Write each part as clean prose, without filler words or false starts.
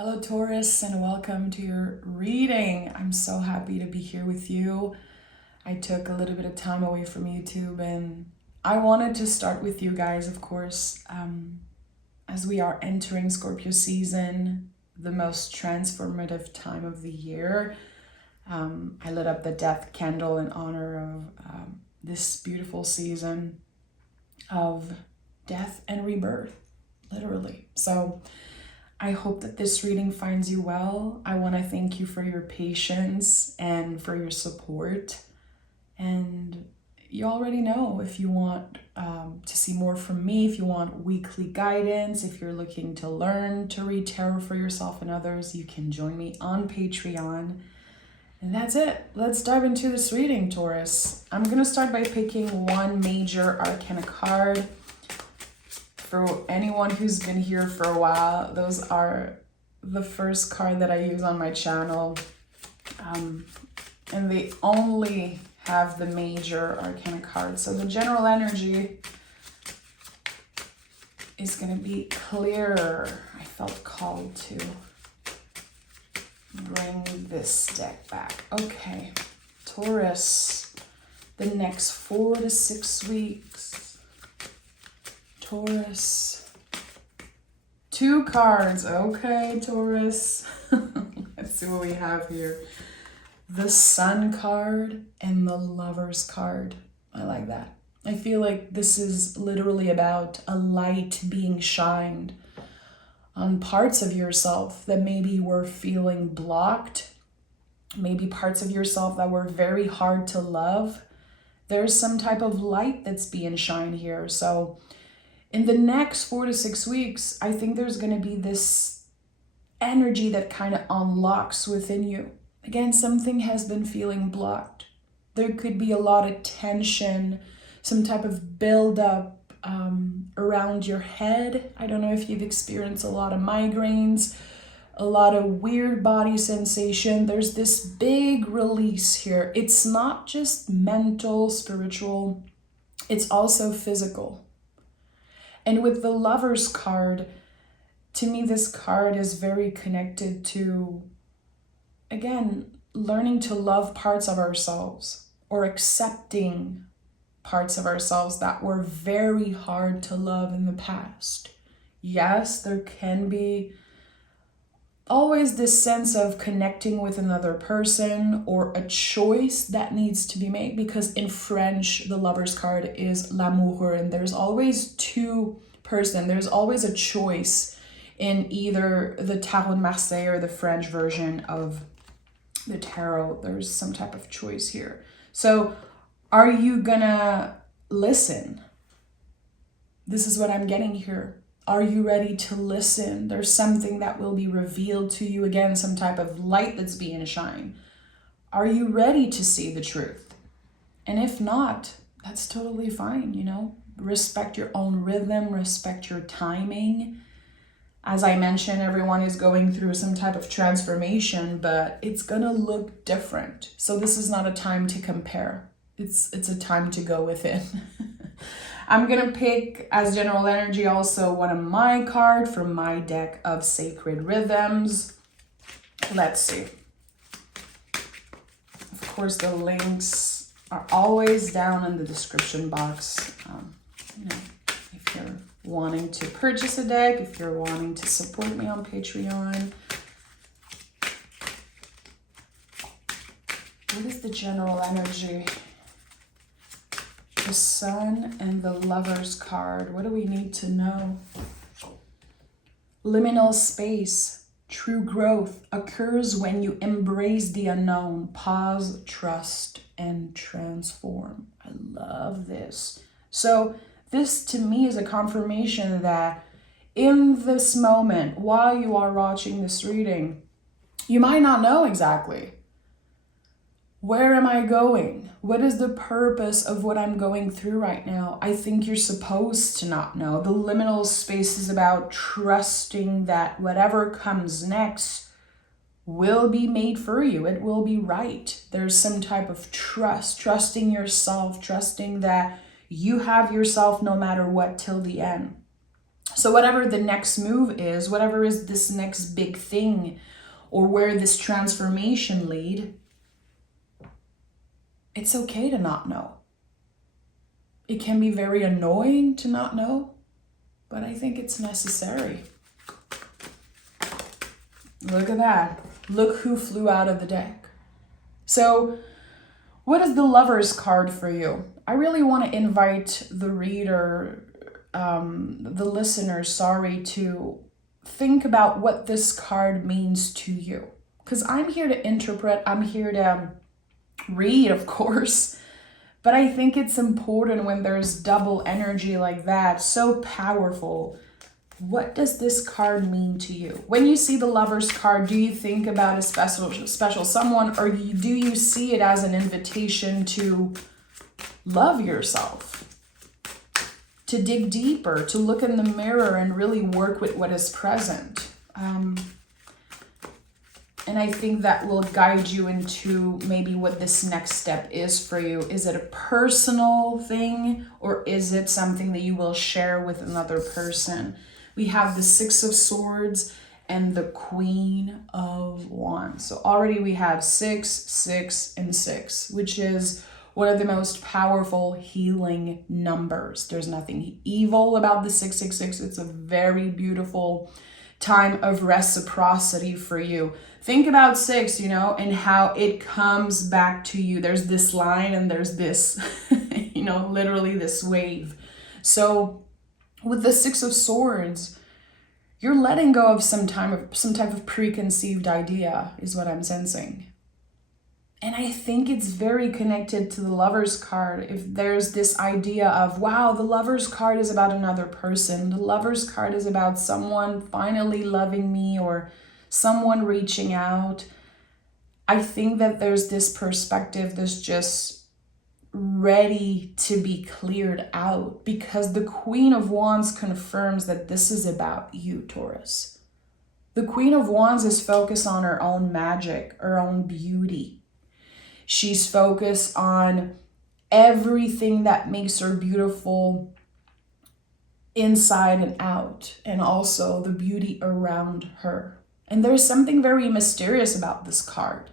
Hello, Taurus, and welcome to your reading. I'm so happy to be here with you. I took a little bit of time away from YouTube and I wanted to start with you guys, of course, as we are entering Scorpio season, the most transformative time of the year. I lit up the death candle in honor of this beautiful season of death and rebirth, literally. So I hope that this reading finds you well. I want to thank you for your patience and for your support. And you already know if you want to see more from me, if you want weekly guidance, if you're looking to learn to read tarot for yourself and others, you can join me on Patreon. And that's it. Let's dive into this reading, Taurus. I'm going to start by picking one major arcana card. For anyone who's been here for a while, those are the first card that I use on my channel. And they only have the major arcana cards. So the general energy is going to be clearer. I felt called to bring this deck back. Okay, Taurus, the next 4 to 6 weeks. Taurus. 2 cards. Okay, Taurus. Let's see what we have here. The Sun card and the Lovers card. I like that. I feel like this is literally about a light being shined on parts of yourself that maybe were feeling blocked. Maybe parts of yourself that were very hard to love. There's some type of light that's being shined here. So in the next 4 to 6 weeks, I think there's going to be this energy that kind of unlocks within you. Again, something has been feeling blocked. There could be a lot of tension, some type of buildup around your head. I don't know if you've experienced a lot of migraines, a lot of weird body sensation. There's this big release here. It's not just mental, spiritual, it's also physical. And with the Lovers card, to me, this card is very connected to, again, learning to love parts of ourselves or accepting parts of ourselves that were very hard to love in the past. Yes, there can be always this sense of connecting with another person or a choice that needs to be made, because in French, the Lovers card is l'amoureux, and there's always two person. There's always a choice in either the Tarot de Marseille or the French version of the tarot. There's some type of choice here. So are you gonna listen? This is what I'm getting here. Are you ready to listen? There's something that will be revealed to you. Again, some type of light that's being shined. Are you ready to see the truth? And if not, that's totally fine, you know? Respect your own rhythm, respect your timing. As I mentioned, everyone is going through some type of transformation, but it's gonna look different. So this is not a time to compare. It's a time to go within. I'm gonna pick as general energy also one of my cards from my deck of Sacred Rhythms. Let's see. Of course, the links are always down in the description box. You know, if you're wanting to purchase a deck, if you're wanting to support me on Patreon. What is the general energy? The Sun and the Lovers card. What do we need to know? Liminal space. True growth occurs when you embrace the unknown. Pause, trust, and transform. I love this. So this to me is a confirmation that in this moment, while you are watching this reading, you might not know exactly. Where am I going? What is the purpose of what I'm going through right now? I think you're supposed to not know. The liminal space is about trusting that whatever comes next will be made for you. It will be right. There's some type of trust, trusting yourself, trusting that you have yourself no matter what till the end. So whatever the next move is, whatever is this next big thing, or where this transformation lead, it's okay to not know. It can be very annoying to not know, but I think it's necessary. Look at that. Look who flew out of the deck. So what is the Lover's card for you? I really want to invite the reader, the listener, to think about what this card means to you. Because I'm here to interpret, I'm here to read, of course, but I think it's important when there's double energy like that, so powerful. What does this card mean to you? When you see the Lover's card, do you think about a special someone, or do you see it as an invitation to love yourself, to dig deeper, to look in the mirror and really work with what is present? And I think that will guide you into maybe what this next step is for you. Is it a personal thing, or is it something that you will share with another person? We have the Six of Swords and the Queen of Wands. So already we have 6, 6, and 6, which is one of the most powerful healing numbers. There's nothing evil about the 666. It's a very beautiful time of reciprocity for you. Think about 6, and how it comes back to you. There's this line and there's this, literally this wave. So with the Six of Swords, you're letting go of some type of preconceived idea, is what I'm sensing. And I think it's very connected to the Lover's card. If there's this idea of, wow, the Lover's card is about another person. The Lover's card is about someone finally loving me, or someone reaching out. I think that there's this perspective that's just ready to be cleared out, because the Queen of Wands confirms that this is about you, Taurus. The Queen of Wands is focused on her own magic, her own beauty. She's focused on everything that makes her beautiful inside and out, and also the beauty around her. And there's something very mysterious about this card.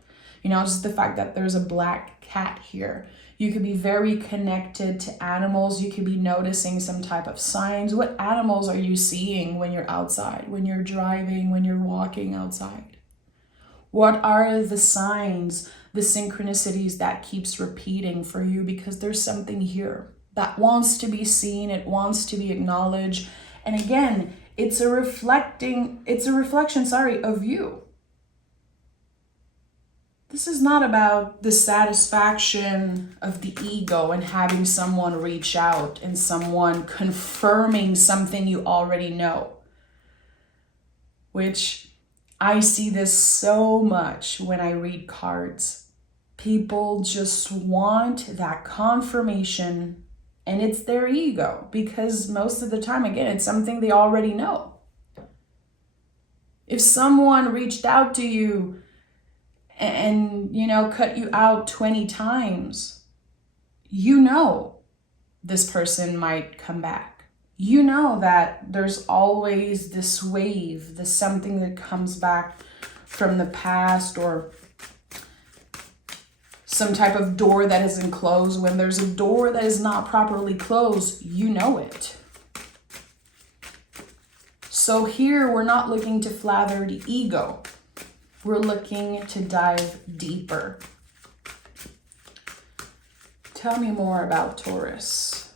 Just the fact that there's a black cat here. You could be very connected to animals. You could be noticing some type of signs. What animals are you seeing when you're outside, when you're driving, when you're walking outside? What are the signs, the synchronicities that keeps repeating for you? Because there's something here that wants to be seen. It wants to be acknowledged. And again, it's a reflection, of you. This is not about the satisfaction of the ego and having someone reach out and someone confirming something you already know, which I see this so much when I read cards. People just want that confirmation, and it's their ego, because most of the time, again, it's something they already know. If someone reached out to you and cut you out 20 times, this person might come back. That there's always this wave, this something that comes back from the past, or some type of door that isn't closed. When there's a door that is not properly closed, it. So here we're not looking to flatter the ego. We're looking to dive deeper. Tell me more about Taurus.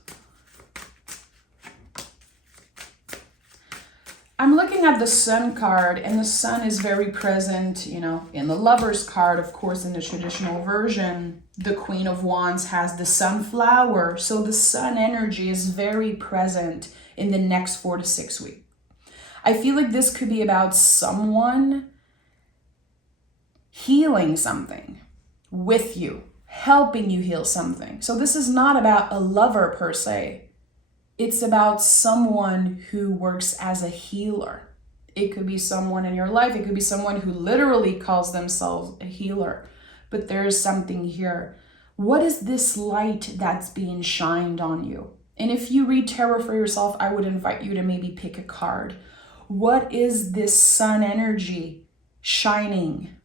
I'm looking at the Sun card, and the Sun is very present, in the Lover's card. Of course, in the traditional version, the Queen of Wands has the sunflower. So the Sun energy is very present in the next 4 to 6 weeks. I feel like this could be about someone healing something with you, helping you heal something. So this is not about a lover per se. It's about someone who works as a healer. It could be someone in your life. It could be someone who literally calls themselves a healer. But there is something here. What is this light that's being shined on you? And if you read tarot for yourself, I would invite you to maybe pick a card. What is this sun energy shining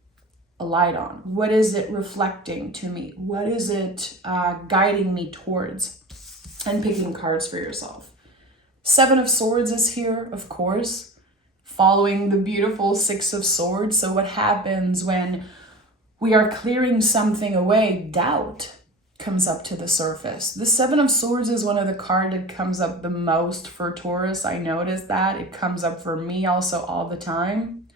a light on? What is it reflecting to me? What is it guiding me towards? And picking cards for yourself. Seven of Swords is here, of course, following the beautiful Six of Swords. So what happens when we are clearing something away? Doubt comes up to the surface. The Seven of Swords is one of the cards that comes up the most for Taurus. I noticed that. It comes up for me also all the time.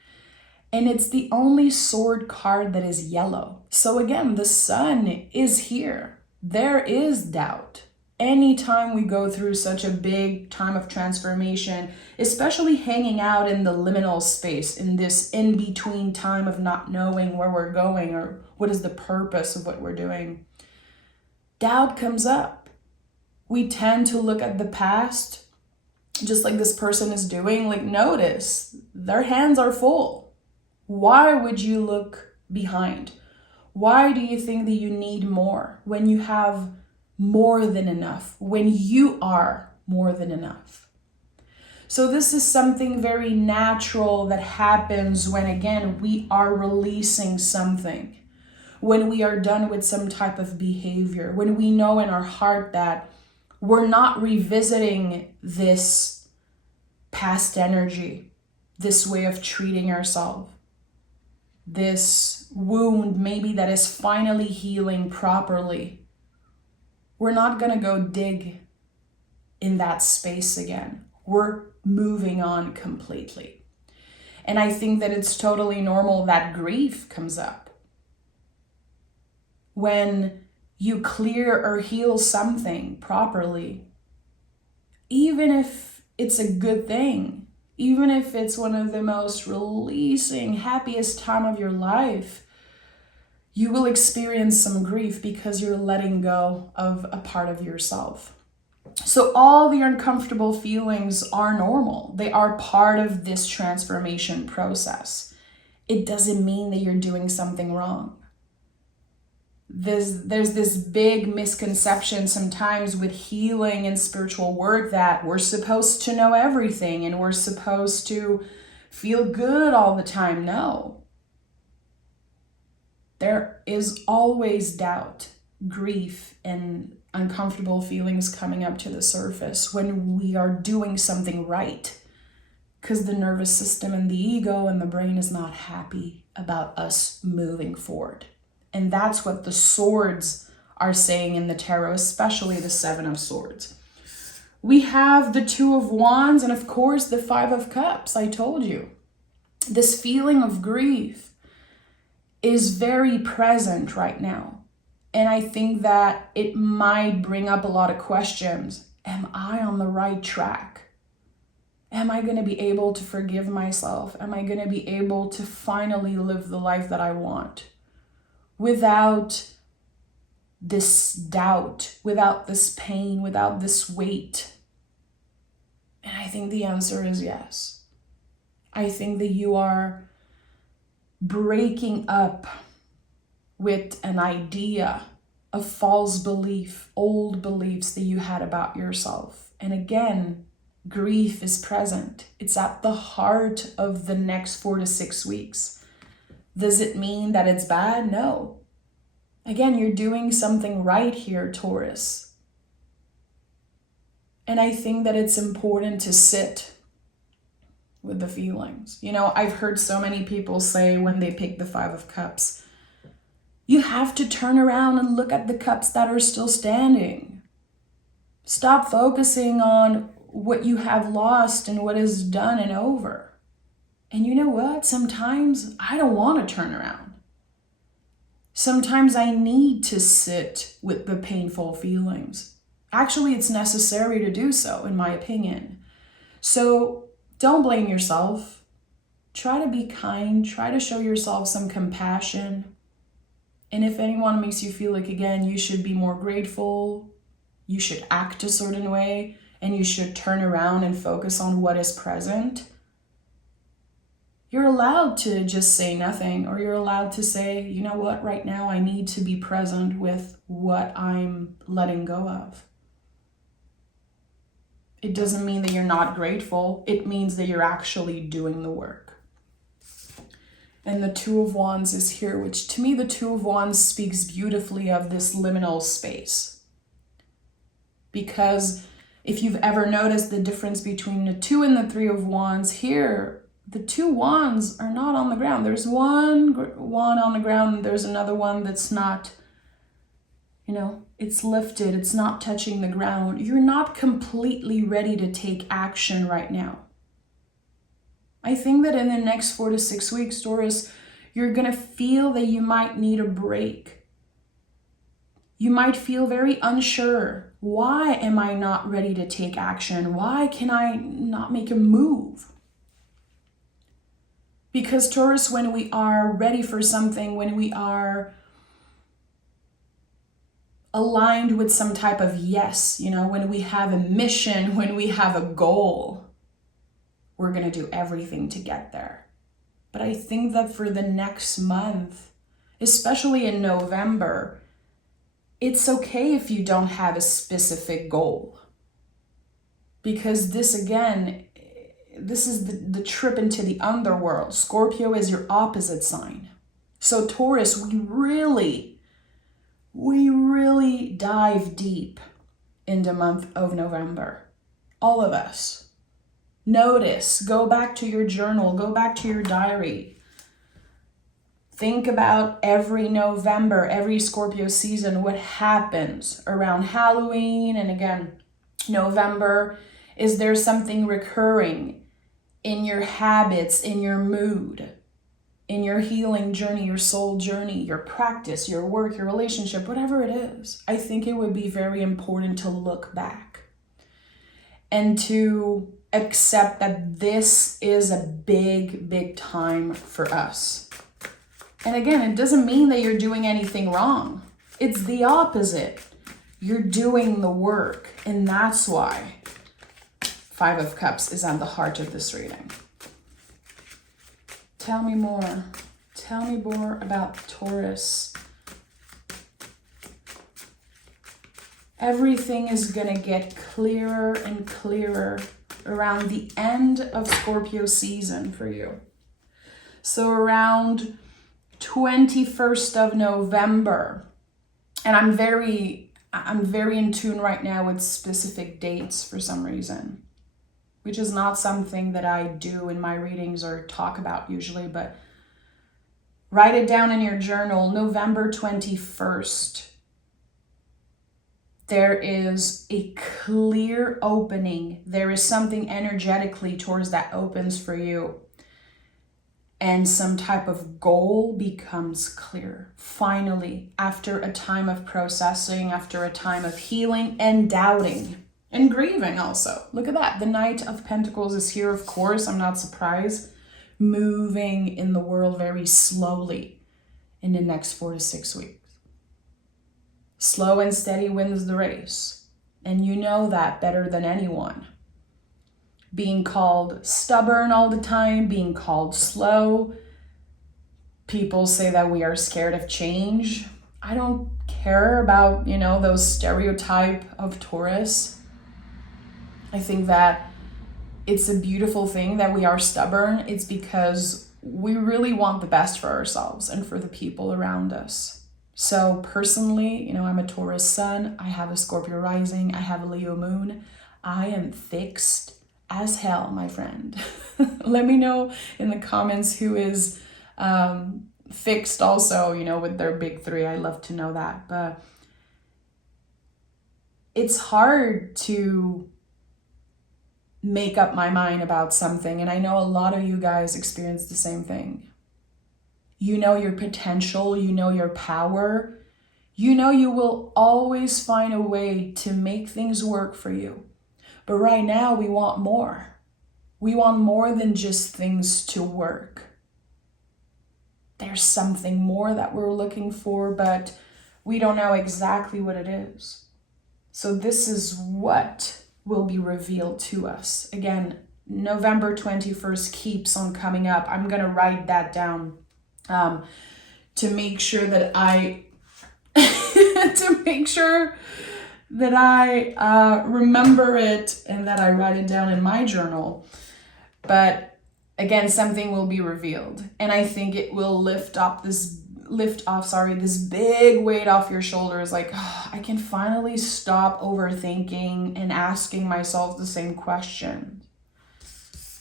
And it's the only sword card that is yellow. So again, the sun is here. There is doubt. Anytime we go through such a big time of transformation, especially hanging out in the liminal space, in this in-between time of not knowing where we're going or what is the purpose of what we're doing, doubt comes up. We tend to look at the past, just like this person is doing. Like, notice, their hands are full. Why would you look behind? Why do you think that you need more when you have more than enough, when you are more than enough? So this is something very natural that happens when, again, we are releasing something, when we are done with some type of behavior, when we know in our heart that we're not revisiting this past energy, this way of treating ourselves, this wound maybe that is finally healing properly. We're not going to go dig in that space again. We're moving on completely. And I think that it's totally normal that grief comes up. When you clear or heal something properly, even if it's a good thing, even if it's one of the most releasing, happiest time of your life, you will experience some grief because you're letting go of a part of yourself. So all the uncomfortable feelings are normal. They are part of this transformation process. It doesn't mean that you're doing something wrong. There's this big misconception sometimes with healing and spiritual work that we're supposed to know everything and we're supposed to feel good all the time. No. There is always doubt, grief, and uncomfortable feelings coming up to the surface when we are doing something right, because the nervous system and the ego and the brain is not happy about us moving forward. And that's what the swords are saying in the tarot, especially the Seven of Swords. We have the Two of Wands and, of course, the Five of Cups. I told you, this feeling of grief is very present right now. And I think that it might bring up a lot of questions. Am I on the right track? Am I going to be able to forgive myself? Am I going to be able to finally live the life that I want without this doubt, without this pain, without this weight? And I think the answer is yes. I think that you are breaking up with an idea, a false belief, old beliefs that you had about yourself. And again, grief is present. It's at the heart of the next 4 to 6 weeks. Does it mean that it's bad? No. Again, you're doing something right here, Taurus. And I think that it's important to sit with the feelings. You know, I've heard so many people say when they pick the Five of Cups, you have to turn around and look at the cups that are still standing. Stop focusing on what you have lost and what is done and over. And you know what? Sometimes I don't want to turn around. Sometimes I need to sit with the painful feelings. Actually, it's necessary to do so, in my opinion. So don't blame yourself. Try to be kind. Try to show yourself some compassion. And if anyone makes you feel like, again, you should be more grateful, you should act a certain way, and you should turn around and focus on what is present, you're allowed to just say nothing, or you're allowed to say, you know what, right now I need to be present with what I'm letting go of. It doesn't mean that you're not grateful. It means that you're actually doing the work. And the Two of Wands is here, which to me, the Two of Wands speaks beautifully of this liminal space. Because if you've ever noticed the difference between the Two and the Three of Wands, here, the two wands are not on the ground. There's one wand on the ground, and there's another one that's not, it's lifted, it's not touching the ground. You're not completely ready to take action right now. I think that in the next 4 to 6 weeks, Taurus, you're going to feel that you might need a break. You might feel very unsure. Why am I not ready to take action? Why can I not make a move? Because Taurus, when we are ready for something, when we are aligned with some type of yes, when we have a mission, when we have a goal, we're going to do everything to get there. But I think that for the next month, especially in November, it's okay if you don't have a specific goal. Because this is the trip into the underworld. Scorpio is your opposite sign. So Taurus, we really dive deep in the month of November. All of us. Notice, go back to your journal, go back to your diary. Think about every November, every Scorpio season, what happens around Halloween. And again, November, is there something recurring in your habits, in your mood, in your healing journey, your soul journey, your practice, your work, your relationship, whatever it is? I think it would be very important to look back and to accept that this is a big time for us. And again, it doesn't mean that you're doing anything wrong. It's the opposite. You're doing the work, and that's why Five of Cups is at the heart of this reading. Tell me more. Tell me more about Taurus. Everything is going to get clearer and clearer around the end of Scorpio season for you. So around 21st of November, and I'm very in tune right now with specific dates for some reason, which is not something that I do in my readings or talk about usually, but write it down in your journal. November 21st. There is a clear opening. There is something energetically towards that opens for you. And some type of goal becomes clear. Finally, after a time of processing, after a time of healing and doubting and grieving also. Look at that. The Knight of Pentacles is here, of course. I'm not surprised. Moving in the world very slowly in the next 4 to 6 weeks. Slow and steady wins the race. And you know that better than anyone. Being called stubborn all the time, being called slow. People say that we are scared of change. I don't care about, those stereotype of Taurus. I think that it's a beautiful thing that we are stubborn. It's because we really want the best for ourselves and for the people around us. So personally, I'm a Taurus sun, I have a Scorpio rising, I have a Leo moon. I am fixed as hell, my friend. Let me know in the comments who is fixed also, with their big three. I love to know that. But it's hard to make up my mind about something. And I know a lot of you guys experience the same thing. You know your potential, you know your power. You know you will always find a way to make things work for you. But right now we want more. We want more than just things to work. There's something more that we're looking for, but we don't know exactly what it is. So this is what will be revealed to us. Again, November 21st keeps on coming up. I'm going to write that down to make sure that to make sure that I remember it and that I write it down in my journal. But again, something will be revealed. And I think it will lift off this big weight off your shoulders. Like, oh, I can finally stop overthinking and asking myself the same question.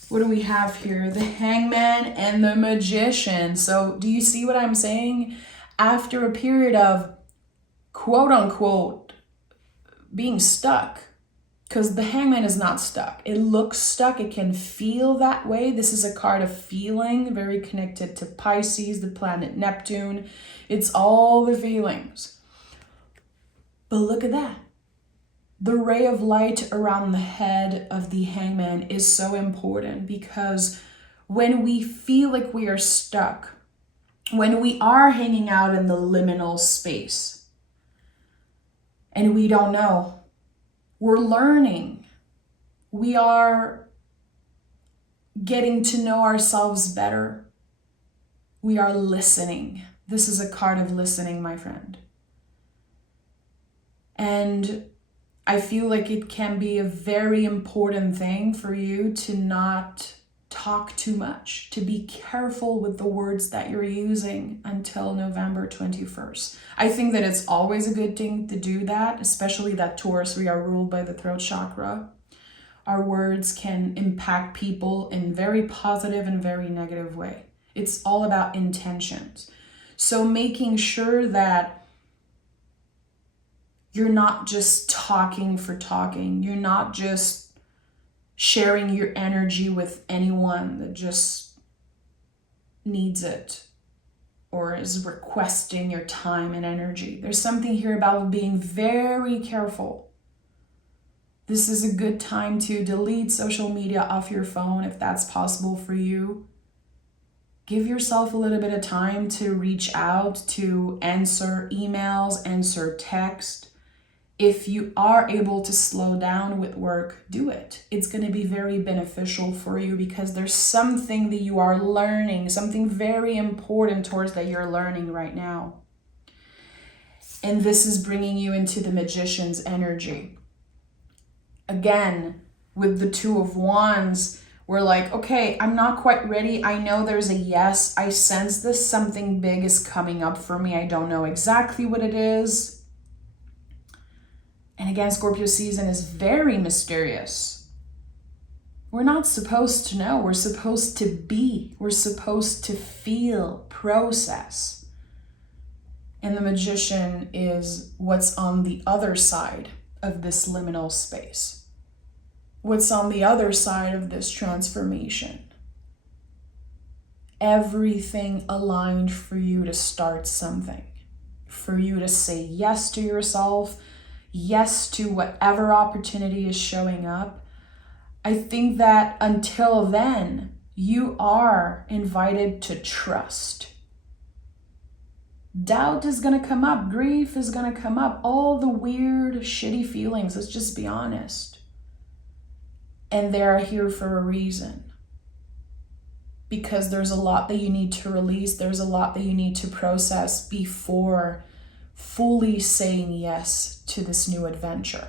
What do we have here? The Hangman and the Magician. So do you see what I'm saying? After a period of quote unquote being stuck, because the Hangman is not stuck. It looks stuck. It can feel that way. This is a card of feeling, very connected to Pisces, the planet Neptune. It's all the feelings. But look at that. The ray of light around the head of the Hangman is so important, because when we feel like we are stuck, when we are hanging out in the liminal space and we don't know, we're learning, we are getting to know ourselves better, we are listening. This is a card of listening, my friend. And I feel like it can be a very important thing for you to not talk too much, to be careful with the words that you're using until November 21st. I think that it's always a good thing to do that, especially that Taurus, we are ruled by the throat chakra. Our words can impact people in very positive and very negative way. It's all about intentions. So making sure that you're not just talking for talking. You're not just sharing your energy with anyone that just needs it or is requesting your time and energy. There's something here about being very careful. This is a good time to delete social media off your phone if that's possible for you. Give yourself a little bit of time to reach out, to answer emails, answer text. If you are able to slow down with work, do it. It's going to be very beneficial for you, because there's something that you are learning, something very important towards that you're learning right now. And this is bringing you into the Magician's energy. Again, with the Two of Wands, we're like, okay, I'm not quite ready. I know there's a yes. I sense this something big is coming up for me. I don't know exactly what it is. And again, Scorpio season is very mysterious. We're not supposed to know. We're supposed to be. We're supposed to feel, process. And the Magician is what's on the other side of this liminal space. What's on the other side of this transformation. Everything aligned for you to start something. For you to say yes to yourself, yes to whatever opportunity is showing up. I think that until then, you are invited to trust. Doubt is going to come up. Grief is going to come up. All the weird, shitty feelings, let's just be honest. And they're here for a reason. Because there's a lot that you need to release. There's a lot that you need to process before fully saying yes to this new adventure.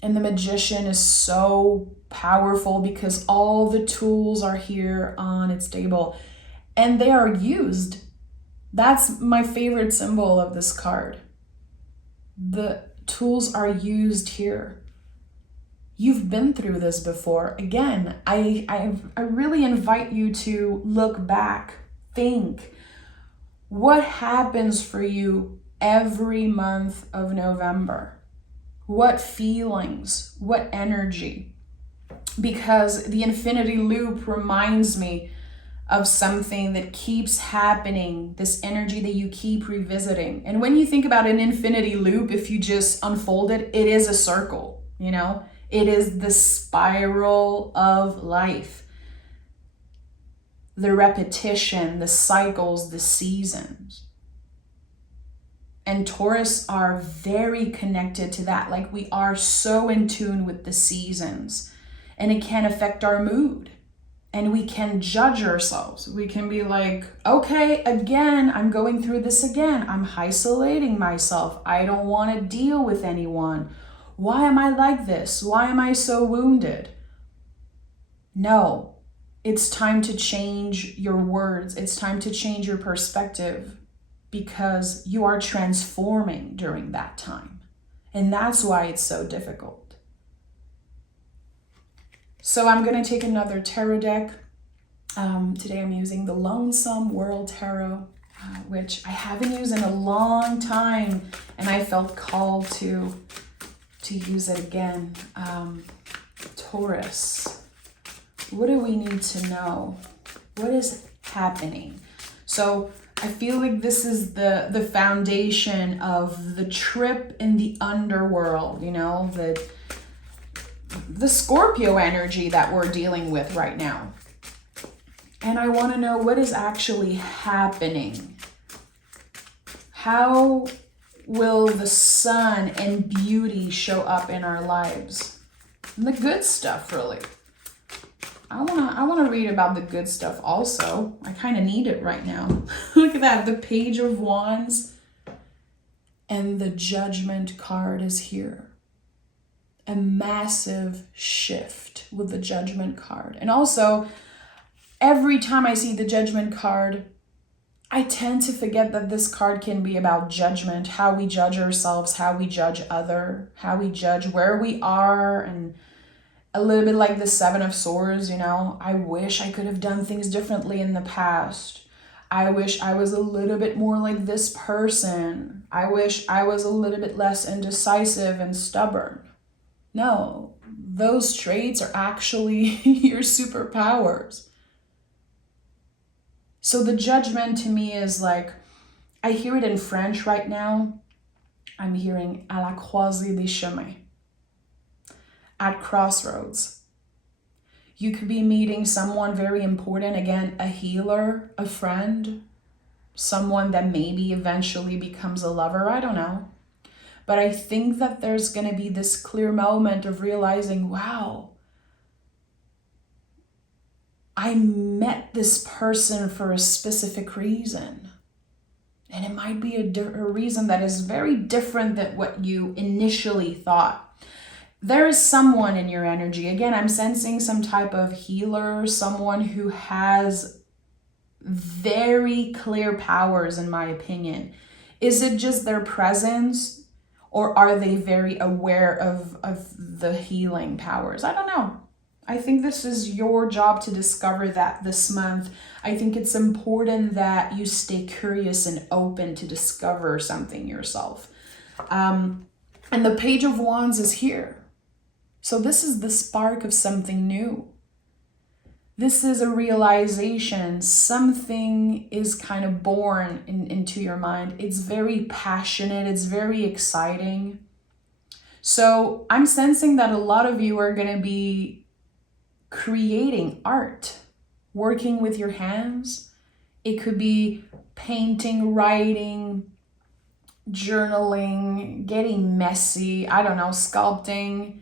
And the Magician is so powerful because all the tools are here on its table and they are used. That's my favorite symbol of this card. The tools are used here. You've been through this before. Again, I really invite you to look back, think. What happens for you every month of November? What feelings? What energy? Because the infinity loop reminds me of something that keeps happening, this energy that you keep revisiting. And when you think about an infinity loop, if you just unfold it, it is a circle, you know? It is the spiral of life. The repetition, the cycles, the seasons. And Taurus are very connected to that. Like we are so in tune with the seasons. And it can affect our mood. And we can judge ourselves. We can be like, okay, again, I'm going through this again. I'm isolating myself. I don't want to deal with anyone. Why am I like this? Why am I so wounded? No, it's time to change your words. It's time to change your perspective, because you are transforming during that time. And that's why it's so difficult. So I'm going to take another tarot deck. Today I'm using the Lonesome World Tarot, which I haven't used in a long time, and I felt called to use it again. Taurus, what do we need to know? What is happening? So I feel like this is the foundation of the trip in the underworld, you know, the Scorpio energy that we're dealing with right now. And I want to know what is actually happening. How will the sun and beauty show up in our lives? And the good stuff, really. I wanna read about the good stuff also. I kind of need it right now. Look at that, the Page of Wands and the Judgment card is here. A massive shift with the Judgment card. And also, every time I see the Judgment card, I tend to forget that this card can be about judgment, how we judge ourselves, how we judge how we judge where we are, and a little bit like the Seven of Swords, you know. I wish I could have done things differently in the past. I wish I was a little bit more like this person. I wish I was a little bit less indecisive and stubborn. No, those traits are actually your superpowers. So the Judgment to me is like, I hear it in French right now. I'm hearing à la croisée des chemins. At crossroads. You could be meeting someone very important, again, a healer, a friend, someone that maybe eventually becomes a lover, I don't know. But I think that there's going to be this clear moment of realizing, wow, I met this person for a specific reason. And it might be a reason that is very different than what you initially thought. There is someone in your energy. Again, I'm sensing some type of healer, someone who has very clear powers, in my opinion. Is it just their presence, or are they very aware of the healing powers? I don't know. I think this is your job to discover that this month. I think it's important that you stay curious and open to discover something yourself. And the Page of Wands is here. So this is the spark of something new. This is a realization. Something is kind of born into your mind. It's very passionate. It's very exciting. So I'm sensing that a lot of you are going to be creating art, working with your hands. It could be painting, writing, journaling, getting messy, I don't know, sculpting,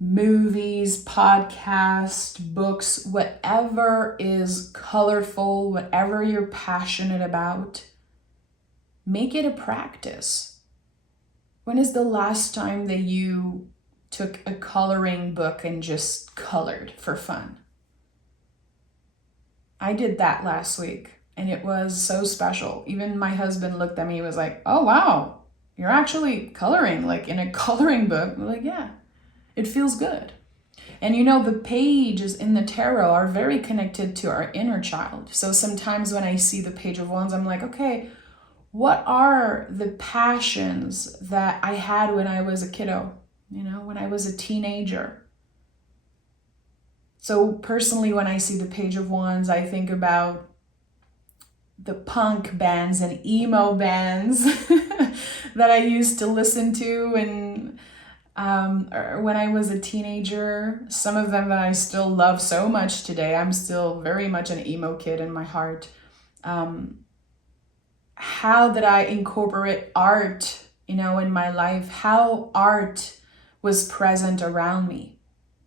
movies, podcasts, books, whatever is colorful, whatever you're passionate about, make it a practice. When is the last time that you took a coloring book and just colored for fun? I did that last week and it was so special. Even my husband looked at me and was like, oh wow, you're actually coloring like in a coloring book. I'm like, yeah, it feels good. And you know, the pages in the tarot are very connected to our inner child. So sometimes when I see the Page of Wands, I'm like, okay, what are the passions that I had when I was a kiddo? You know, when I was a teenager. So personally, when I see the Page of Wands, I think about the punk bands and emo bands that I used to listen to and when I was a teenager. Some of them that I still love so much today. I'm still very much an emo kid in my heart. How did I incorporate art, you know, in my life? How art was present around me,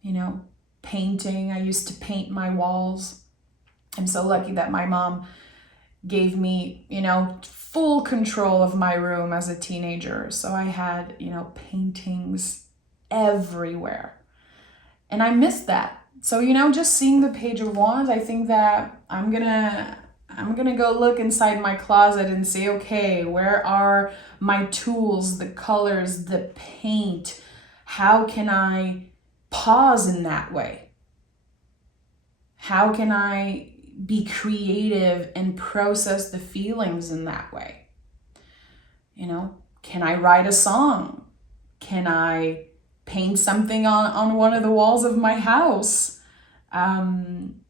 you know? painting. I used to paint my walls. I'm so lucky that my mom gave me, full control of my room as a teenager. So I had, paintings everywhere. And I missed that. So, just seeing the Page of Wands, I think that I'm gonna go look inside my closet and say, okay, where are my tools, the colors, the paint? How can I pause in that way? How can I be creative and process the feelings in that way? Can I write a song? Can I paint something on one of the walls of my house? Can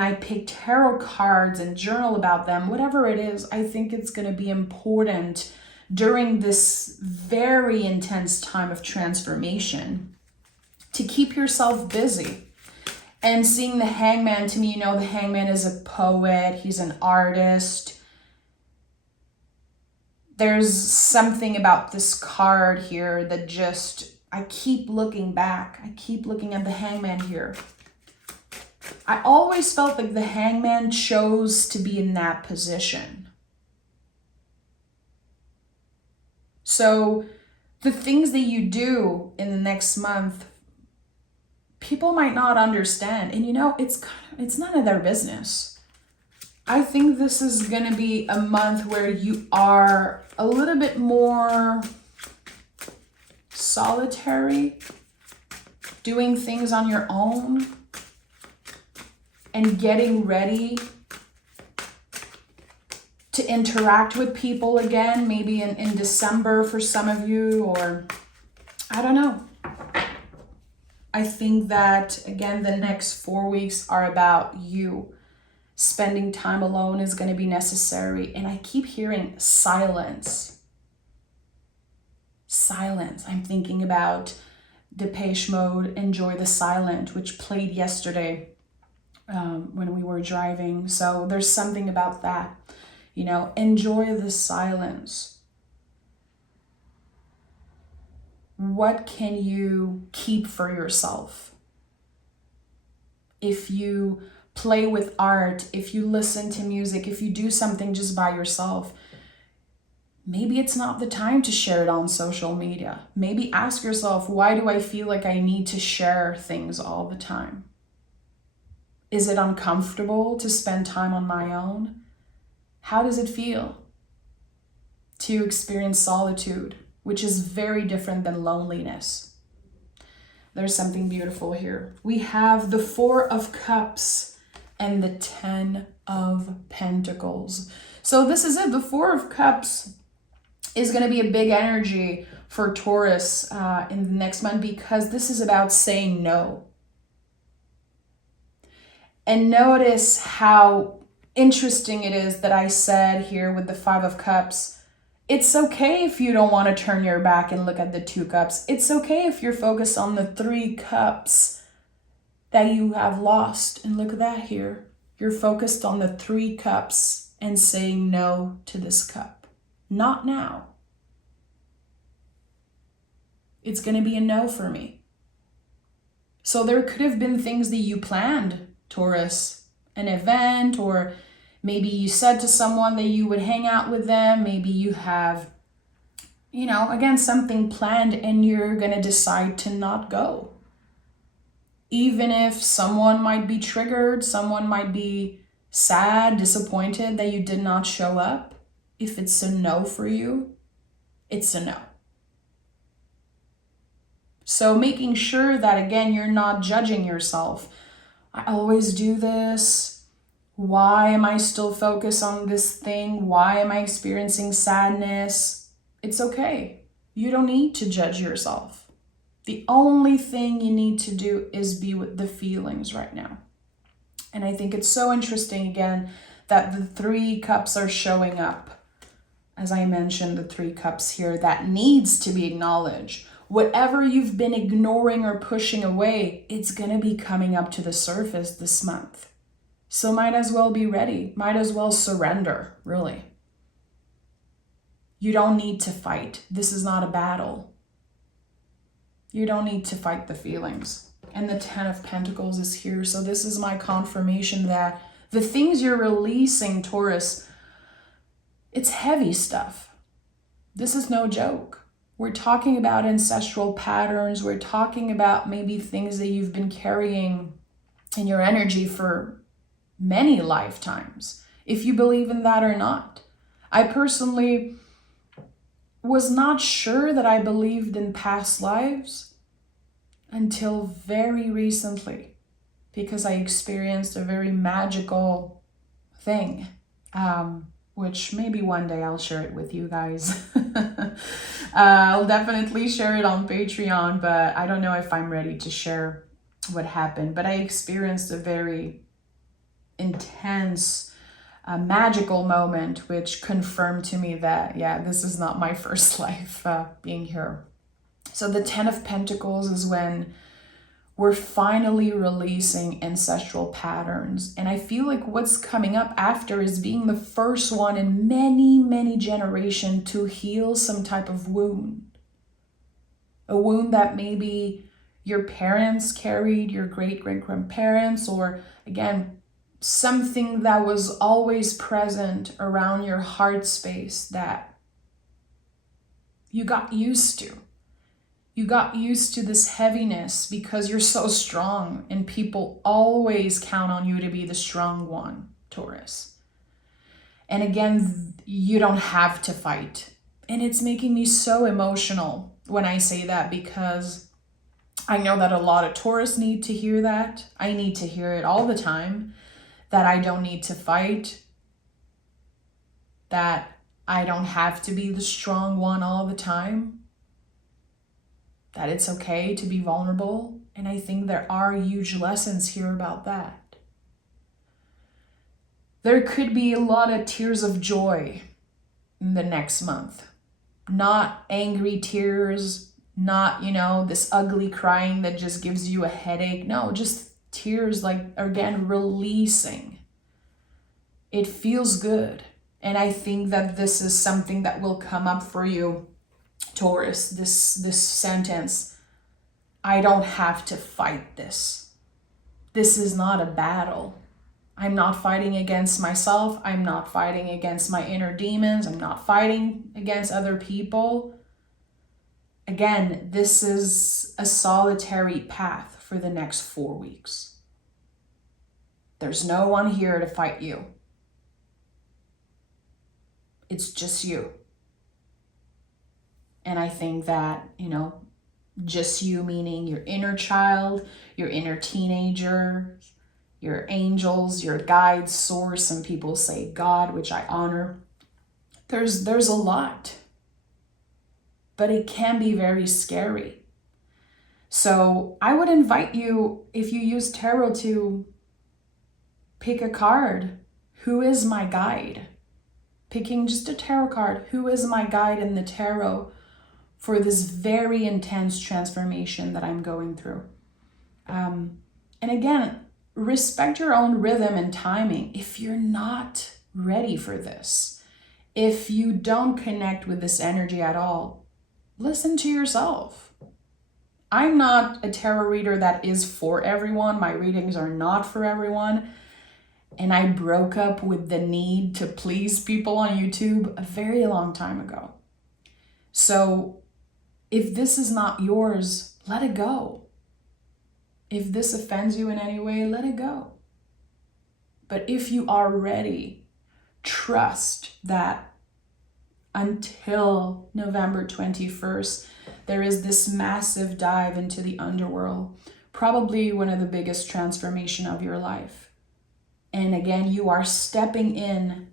I pick tarot cards and journal about them? Whatever it is, I think it's going to be important during this very intense time of transformation to keep yourself busy. And seeing the Hangman, to me, the Hangman is a poet. He's an artist. There's something about this card here that just, I keep looking back. I keep looking at the Hangman here. I always felt like the Hangman chose to be in that position. So the things that you do in the next month, people might not understand. And it's none of their business. I think this is going to be a month where you are a little bit more solitary, doing things on your own, and getting ready to interact with people again, maybe in December for some of you, or I don't know. I think that, again, the next 4 weeks are about you. Spending time alone is going to be necessary. And I keep hearing silence. Silence. I'm thinking about Depeche Mode, Enjoy the Silent, which played yesterday when we were driving. So there's something about that. Enjoy the silence. What can you keep for yourself? If you play with art, if you listen to music, if you do something just by yourself, maybe it's not the time to share it on social media. Maybe ask yourself, why do I feel like I need to share things all the time? Is it uncomfortable to spend time on my own? How does it feel to experience solitude, which is very different than loneliness? There's something beautiful here. We have the 4 of Cups and the 10 of Pentacles. So this is it. The 4 of Cups is going to be a big energy for Taurus in the next month, because this is about saying no. And notice how interesting it is that I said here with the 5 of Cups, it's okay if you don't want to turn your back and look at the 2 cups. It's okay if you're focused on the 3 cups that you have lost. And look at that here. You're focused on the 3 cups and saying no to this cup. Not now. It's going to be a no for me. So there could have been things that you planned, Taurus, an event, or maybe you said to someone that you would hang out with them. Maybe you have, again, something planned and you're going to decide to not go. Even if someone might be triggered, someone might be sad, disappointed that you did not show up. If it's a no for you, it's a no. So making sure that, again, you're not judging yourself. I always do this. Why am I still focused on this thing? Why am I experiencing sadness? It's okay. You don't need to judge yourself. The only thing you need to do is be with the feelings right now. And I think it's so interesting, again, that the 3 cups are showing up. As I mentioned, the 3 cups here, that needs to be acknowledged. Whatever you've been ignoring or pushing away, it's going to be coming up to the surface this month. So might as well be ready. Might as well surrender, really. You don't need to fight. This is not a battle. You don't need to fight the feelings. And the Ten of Pentacles is here. So this is my confirmation that the things you're releasing, Taurus, it's heavy stuff. This is no joke. We're talking about ancestral patterns. We're talking about maybe things that you've been carrying in your energy for many lifetimes, if you believe in that or not. I personally was not sure that I believed in past lives until very recently, because I experienced a very magical thing, which maybe one day I'll share it with you guys. I'll definitely share it on Patreon, but I don't know if I'm ready to share what happened. But I experienced a very intense, magical moment, which confirmed to me that, yeah, this is not my first life being here. So the Ten of Pentacles is when we're finally releasing ancestral patterns. And I feel like what's coming up after is being the first one in many, many generations to heal some type of wound. A wound that maybe your parents carried, your great-great-grandparents, or again, something that was always present around your heart space that you got used to. You got used to this heaviness because you're so strong and people always count on you to be the strong one, Taurus. And again, you don't have to fight. And it's making me so emotional when I say that, because I know that a lot of Taurus need to hear that. I need to hear it all the time, that I don't need to fight, that I don't have to be the strong one all the time, that it's okay to be vulnerable. And I think there are huge lessons here about that. There could be a lot of tears of joy in the next month. Not angry tears, not, this ugly crying that just gives you a headache. No, just tears, like, again, releasing. It feels good. And I think that this is something that will come up for you, Taurus, this sentence. I don't have to fight this. This is not a battle. I'm not fighting against myself. I'm not fighting against my inner demons. I'm not fighting against other people. Again, this is a solitary path for the next 4 weeks. There's no one here to fight you. It's just you. And I think that, just you meaning your inner child, your inner teenager, your angels, your guides, source. Some people say God, which I honor. There's a lot. But it can be very scary. So I would invite you, if you use tarot, to pick a card. Who is my guide? Picking just a tarot card. Who is my guide in the tarot for this very intense transformation that I'm going through? And again, respect your own rhythm and timing. If you're not ready for this, if you don't connect with this energy at all, listen to yourself. I'm not a tarot reader that is for everyone. My readings are not for everyone. And I broke up with the need to please people on YouTube a very long time ago. So if this is not yours, let it go. If this offends you in any way, let it go. But if you are ready, trust that until November 21st, there is this massive dive into the underworld, probably one of the biggest transformation of your life. And again, you are stepping in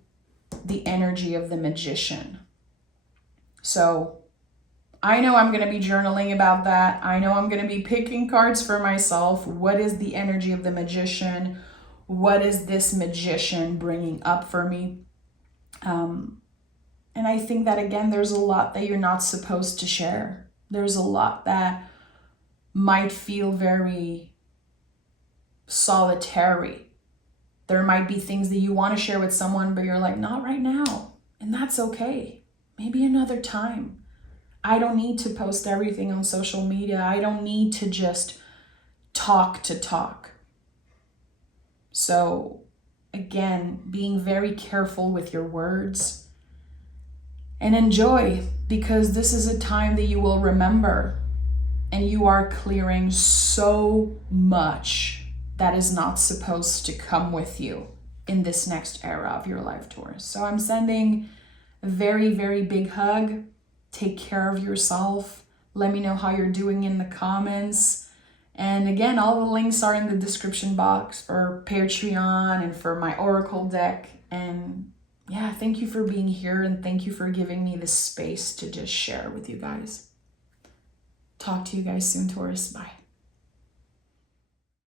the energy of the magician. So I know I'm going to be journaling about that. I know I'm going to be picking cards for myself. What is the energy of the magician? What is this magician bringing up for me? And I think that, again, there's a lot that you're not supposed to share. There's a lot that might feel very solitary. There might be things that you want to share with someone, but you're like, not right now. And that's okay. Maybe another time. I don't need to post everything on social media. I don't need to just talk to talk. So again, being very careful with your words, and enjoy, because this is a time that you will remember, and you are clearing so much that is not supposed to come with you in this next era of your life, Taurus. So I'm sending a very, very big hug. Take care of yourself. Let me know how you're doing in the comments. And again, all the links are in the description box for Patreon and for my Oracle deck. And yeah, thank you for being here, and thank you for giving me this space to just share with you guys. Talk to you guys soon, Taurus. Bye.